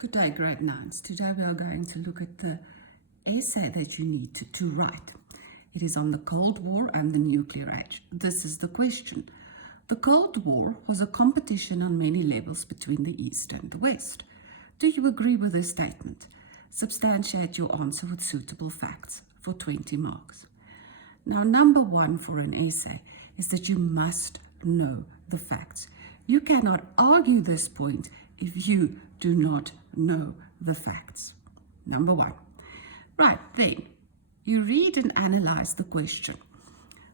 Good day, grade 9s. Today we are going to look at the essay that you need to write. It is on the Cold War and the nuclear age. This is the question. The Cold War was a competition on many levels between the East and the West. Do you agree with this statement? Substantiate your answer with suitable facts for 20 marks. Now, number one for an essay is that you must know the facts. You cannot argue this point if you do not know the facts. Number one. Right, then, you read and analyze the question.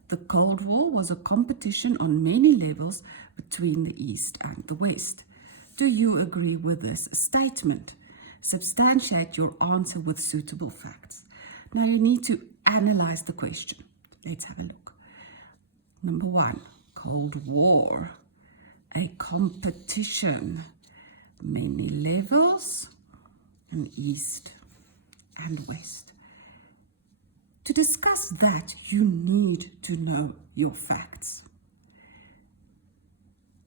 The Cold War was a competition on many levels between the East and the West. Do you agree with this statement? Substantiate your answer with suitable facts. Now you need to analyze the question. Let's have a look. Number one, Cold War, a competition, many levels, and East and West. To discuss that, you need to know your facts.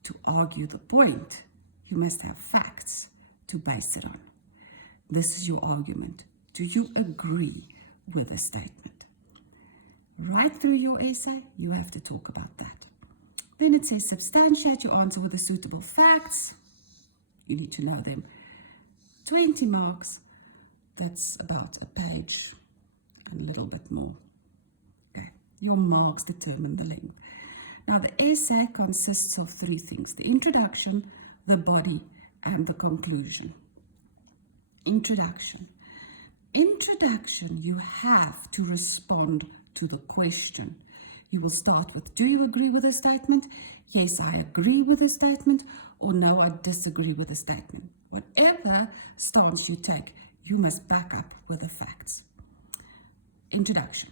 To argue the point, you must have facts to base it on. This is your argument. Do you agree with the statement? Right through your essay, you have to talk about that. Then it says substantiate your answer with the suitable facts. You need to know them. 20 marks, that's about a page and a little bit more. Okay, your marks determine the length. Now the essay consists of three things: the introduction, the body, and the conclusion. Introduction. Introduction, you have to respond to the question. You will start with, do you agree with the statement? Yes, I agree with the statement, or no, I disagree with the statement. Whatever stance you take, you must back up with the facts. Introduction.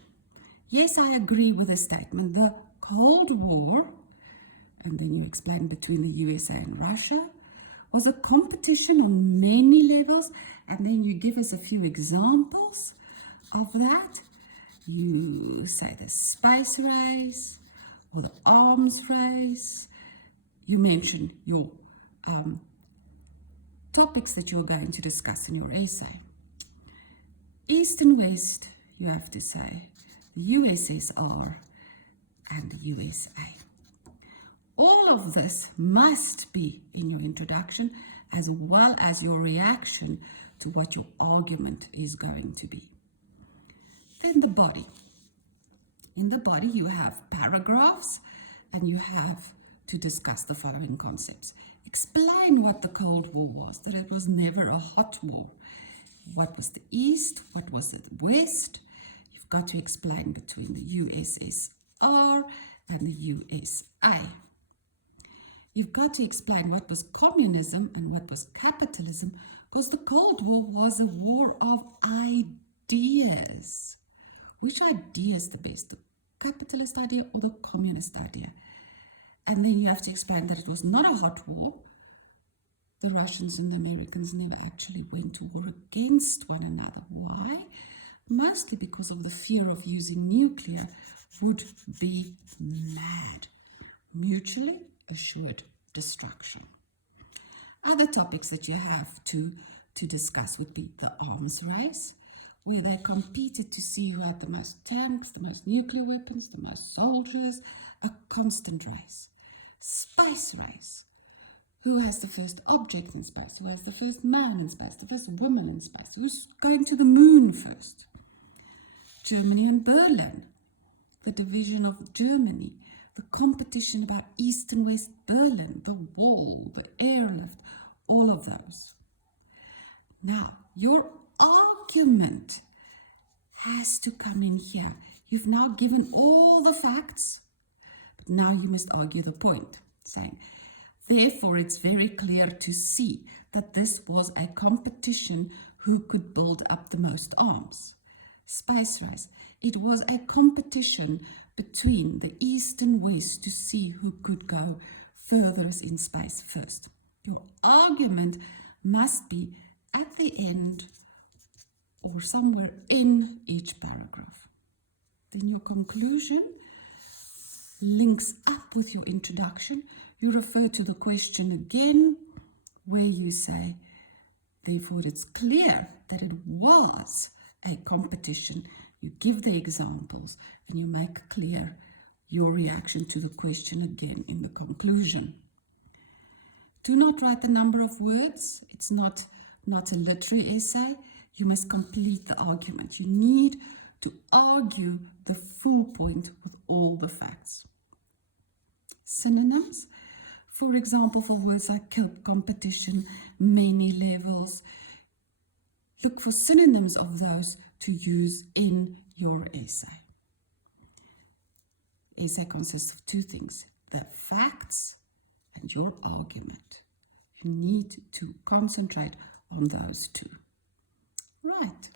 Yes, I agree with the statement. The Cold War, and then you explain between the USA and Russia, was a competition on many levels, and then you give us a few examples of that. You say the space race or the arms race. You mention your topics that you're going to discuss in your essay. East and West, you have to say the USSR and the USA. All of this must be in your introduction, as well as your reaction to what your argument is going to be. Then the body. In the body, you have paragraphs, and you have to discuss the following concepts. Explain what the Cold War was, that it was never a hot war. What was the East? What was the West? You've got to explain between the USSR and the USA. You've got to explain what was communism and what was capitalism, because the Cold War was a war of ideas. Which idea is the best, the capitalist idea or the communist idea? And then you have to explain that it was not a hot war. The Russians and the Americans never actually went to war against one another. Why? Mostly because of the fear of using nuclear would be mad. Mutually assured destruction. Other topics that you have to discuss would be the arms race, where they competed to see who had the most tanks, the most nuclear weapons, the most soldiers, a constant race. Space race. Who has the first object in space? Who has the first man in space? The first woman in space? Who's going to the moon first? Germany and Berlin. The division of Germany. The competition about East and West Berlin. The wall, the airlift, all of those. Now, your argument has to come in here. You've now given all the facts, but now you must argue the point, saying, therefore, it's very clear to see that this was a competition who could build up the most arms. Space race. It was a competition between the East and West to see who could go furthest in space first. Your argument must be at the end or somewhere in each paragraph. Then your conclusion links up with your introduction. You refer to the question again, where you say, therefore it's clear that it was a competition. You give the examples and you make clear your reaction to the question again in the conclusion. Do not write the number of words. It's not a literary essay. You must complete the argument. You need to argue the full point with all the facts. Synonyms, for example, for words like competition, many levels. Look for synonyms of those to use in your essay. Essay consists of two things, the facts and your argument. You need to concentrate on those two. Right.